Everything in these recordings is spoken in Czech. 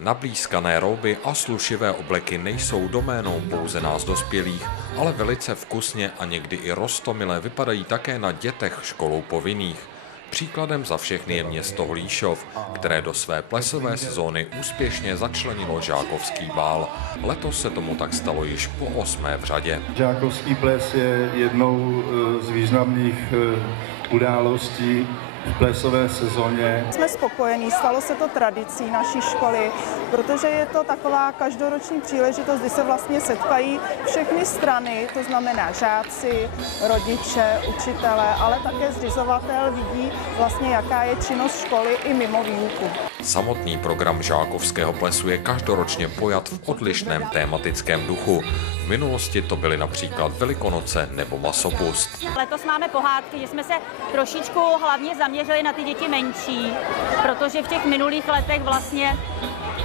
Nablýskané rouby a slušivé obleky nejsou doménou pouze nás dospělých, ale velice vkusně a někdy i roztomile vypadají také na dětech školou povinných. Příkladem za všechny je město Holíšov, které do své plesové sezóny úspěšně začlenilo žákovský bál. Letos se tomu tak stalo již po 8. v řadě. Žákovský ples je jednou z významných událostí v plesové sezóně. Jsme spokojení, stalo se to tradicí naší školy, protože je to taková každoroční příležitost, kdy se vlastně setkají všechny strany, to znamená žáci, rodiče, učitelé, ale také zřizovatel vidí vlastně, jaká je činnost školy i mimo výuku. Samotný program žákovského plesu je každoročně pojat v odlišném tématickém duchu. V minulosti to byly například Velikonoce nebo masopust. Letos máme pohádky, že jsme se trošičku hlavně zaměřili na ty děti menší, protože v těch minulých letech vlastně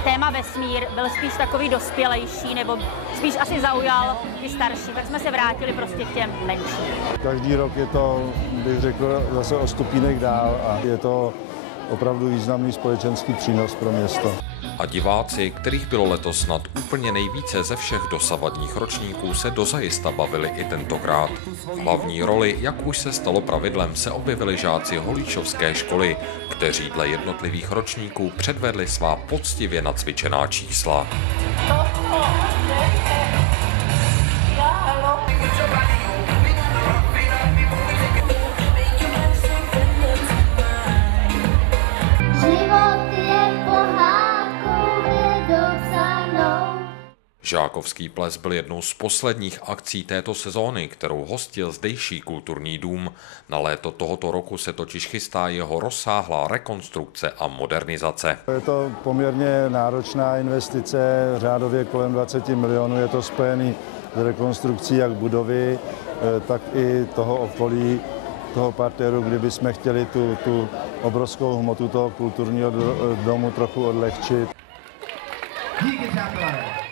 téma vesmír byl spíš takový dospělejší, nebo spíš asi zaujal ty starší, tak jsme se vrátili prostě k těm menším. Každý rok je to, bych řekl, zase o stupínek dál a je to opravdu významný společenský přínos pro město. A diváci, kterých bylo letos snad úplně nejvíce ze všech dosavadních ročníků, se dozajista bavili i tentokrát. V hlavní roli, jak už se stalo pravidlem, se objevili žáci holíšovské školy, kteří dle jednotlivých ročníků předvedli svá poctivě nacvičená čísla. Žákovský ples byl jednou z posledních akcí této sezóny, kterou hostil zdejší kulturní dům. Na léto tohoto roku se totiž chystá jeho rozsáhlá rekonstrukce a modernizace. Je to poměrně náročná investice, řádově kolem 20 milionů. Je to spojený s rekonstrukcí jak budovy, tak i toho okolí, toho parteru, kdyby jsme chtěli tu obrovskou hmotu toho kulturního domu trochu odlehčit. Díky, přátelé.